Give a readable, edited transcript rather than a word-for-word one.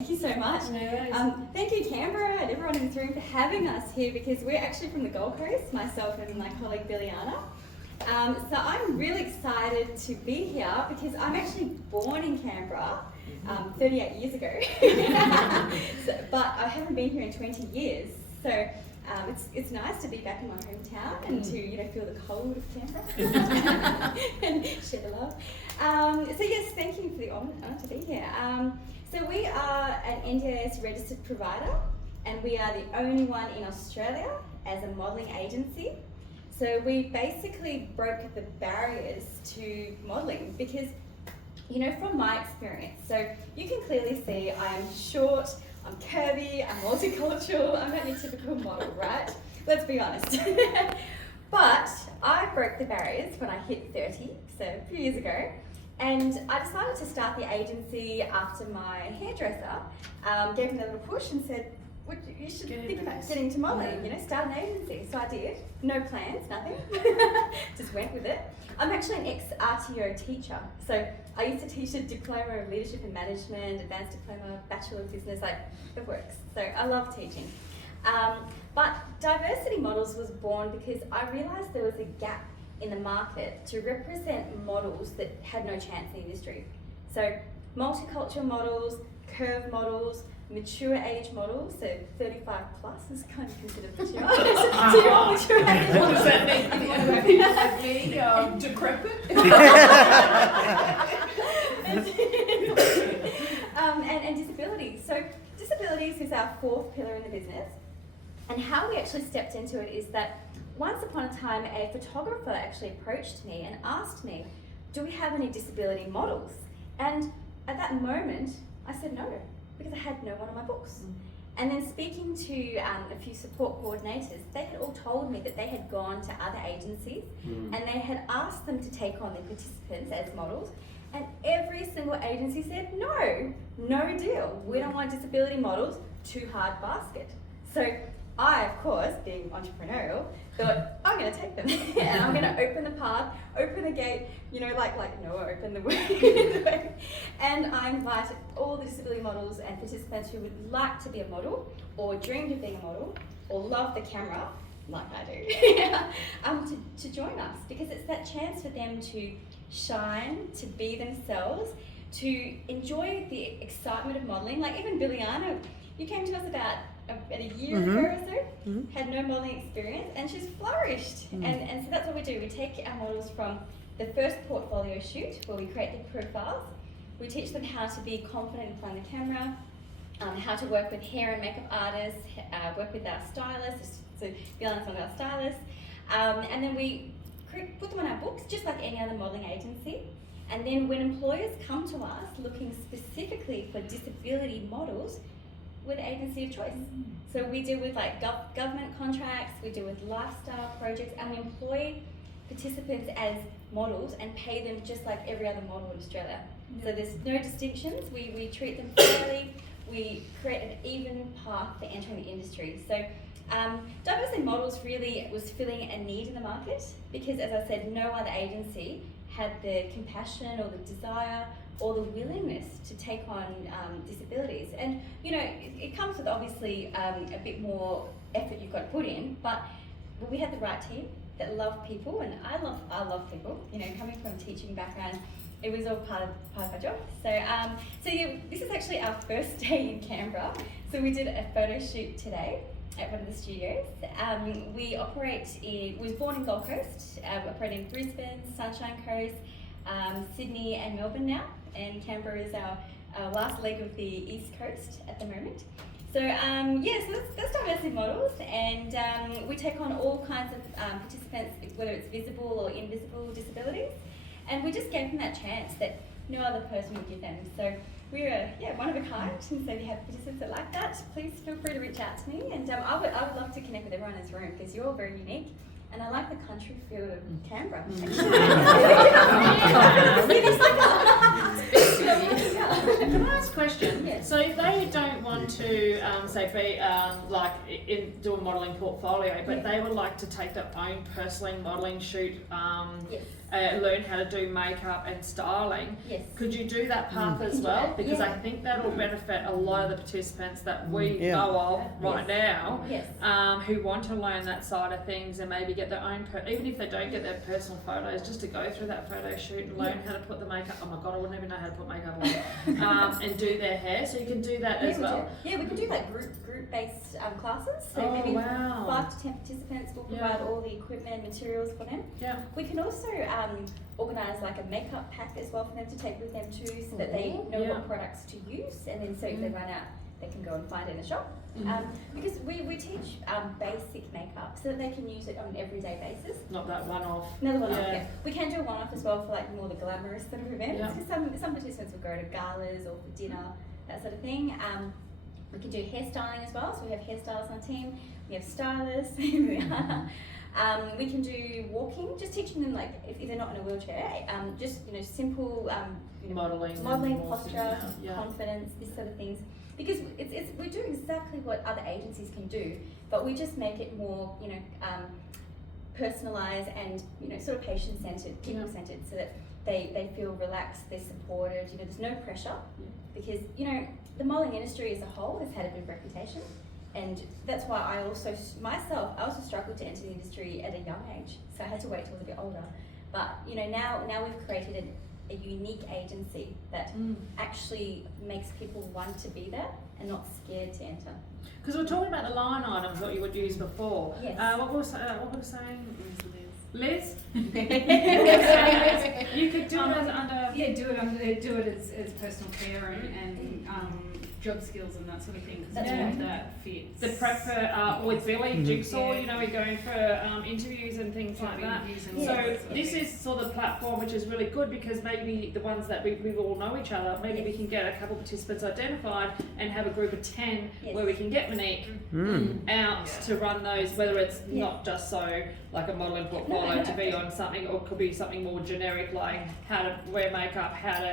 Thank you so much. Thank you, Canberra, and everyone in this room for having us here, because we're actually from the Gold Coast, myself and my colleague Biliana. So I'm really excited to be here because I'm actually born in Canberra 38 years ago, but I haven't been here in 20 years. So it's nice to be back in my hometown and to feel the cold of Canberra and share the love. So yes, thank you for the honour to be here. So we are an NDIS registered provider, and we are the only one in Australia as a modelling agency. So we basically broke the barriers to modelling because, from my experience, so you can clearly see I am short, I'm curvy, I'm multicultural, I'm not your typical model, right? Let's be honest. But I broke the barriers when I hit 30, so a few years ago. And I decided to start the agency after my hairdresser gave me a little push and said, you should think about getting into modelling, start an agency. So I did. No plans, nothing. Just went with it. I'm actually an ex-RTO teacher. So I used to teach a diploma of leadership and management, advanced diploma, bachelor of business, like it works. So I love teaching. But diversity models was born because I realised there was a gap in the market to represent models that had no chance in the industry. So multicultural models, curve models, mature age models, so 35 plus is kind of considered mature. So you're all mature age. What does that mean? Like me, decrepit? And disabilities. So disabilities is our fourth pillar in the business. And how we actually stepped into it is that once upon a time, a photographer actually approached me and asked me, do we have any disability models? And at that moment, I said no, because I had no one on my books. And then speaking to a few support coordinators, they had all told me that they had gone to other agencies and they had asked them to take on their participants as models. And every single agency said, no deal. We don't want disability models, too hard basket. So I, of course, being entrepreneurial, thought, I'm going to take them and I'm going to open the path, open the gate, like Noah opened the way. And I invited all the disability models and participants who would like to be a model or dreamed of being a model or love the camera, like I do, to join us, because it's that chance for them to shine, to be themselves, to enjoy the excitement of modelling. Like even Biliana, you came to us about a year ago or so, had no modelling experience, and she's flourished. And so that's what we do. We take our models from the first portfolio shoot, where we create the profiles. We teach them how to be confident in front of the camera, how to work with hair and makeup artists, work with our stylists, so Bianca's one of our stylists, and then we put them on our books, just like any other modelling agency. And then when employers come to us looking specifically for disability models, we're the agency of choice. So we deal with like government contracts, we deal with lifestyle projects, and we employ participants as models and pay them just like every other model in Australia. So there's no distinctions, we treat them fairly, we create an even path for entering the industry. So diversity models really was filling a need in the market because, as I said, no other agency had the compassion or the desire or the willingness to take on disabilities. And it comes with obviously a bit more effort you've got to put in, but we had the right team that love people, and I love people. Coming from a teaching background, it was all part of my job. So yeah, this is actually our first day in Canberra. So we did a photo shoot today at one of the studios. We was born in Gold Coast, we operate in Brisbane, Sunshine Coast, Sydney and Melbourne now, and Canberra is our last leg of the East Coast at the moment. So so that's diversity models, and we take on all kinds of participants, whether it's visible or invisible disabilities, and we just gave them that chance that no other person would give them. So we're one of a kind, and so if you have participants that like that, please feel free to reach out to me, and I would love to connect with everyone in this room because you're all very unique. And I like the country feel of Canberra. Can I ask a question? Yes. So if they don't want to say be like do a modelling portfolio, but they would like to take their own personal modelling shoot, learn how to do makeup and styling. Yes. Could you do that path as well? Because I think that'll benefit a lot of the participants that we know of right now, who want to learn that side of things and maybe get their own, even if they don't get their personal photos, just to go through that photo shoot and learn how to put the makeup. Oh my god, I wouldn't even know how to put makeup on. And do their hair, so you can do that as well. We can do like group-based classes. So maybe 5 to 10 participants will provide all the equipment and materials for them. Yeah. We can also organise like a makeup pack as well for them to take with them too, so that they know what products to use, and then so if they run out, they can go and find it in the shop. Because we teach basic makeup so that they can use it on an everyday basis. Not that one-off. Another one-off, We can do a one-off as well for like more the glamorous sort of events, because some participants will go to galas or for dinner, that sort of thing. We can do hairstyling as well, so we have hairstylists on the team, we have stylists. We can do walking, just teaching them like if they're not in a wheelchair, just simple modelling, posture, confidence, this sort of things. Because we do exactly what other agencies can do, but we just make it more personalised and sort of patient-centred, people-centred, so that they feel relaxed, they're supported. There's no pressure, because the modelling industry as a whole has had a good reputation. And that's why I also struggled to enter the industry at a young age, so I had to wait till I was a bit older. But now we've created a unique agency that actually makes people want to be there and not scared to enter. Because we're talking about the line items that you would use before. Yes. What were we saying? Liz? You could do it under... Yeah, do it as personal care and job skills and that sort of thing, because that fits. The prep for, with Billy, Jigsaw, we're going for interviews and things like that. So this is sort of platform which is really good, because maybe the ones that we all know each other, maybe we can get a couple of participants identified and have a group of 10 where we can get Monique out to run those, whether it's not just so like a modelling portfolio to be on something, or it could be something more generic like how to wear makeup, how to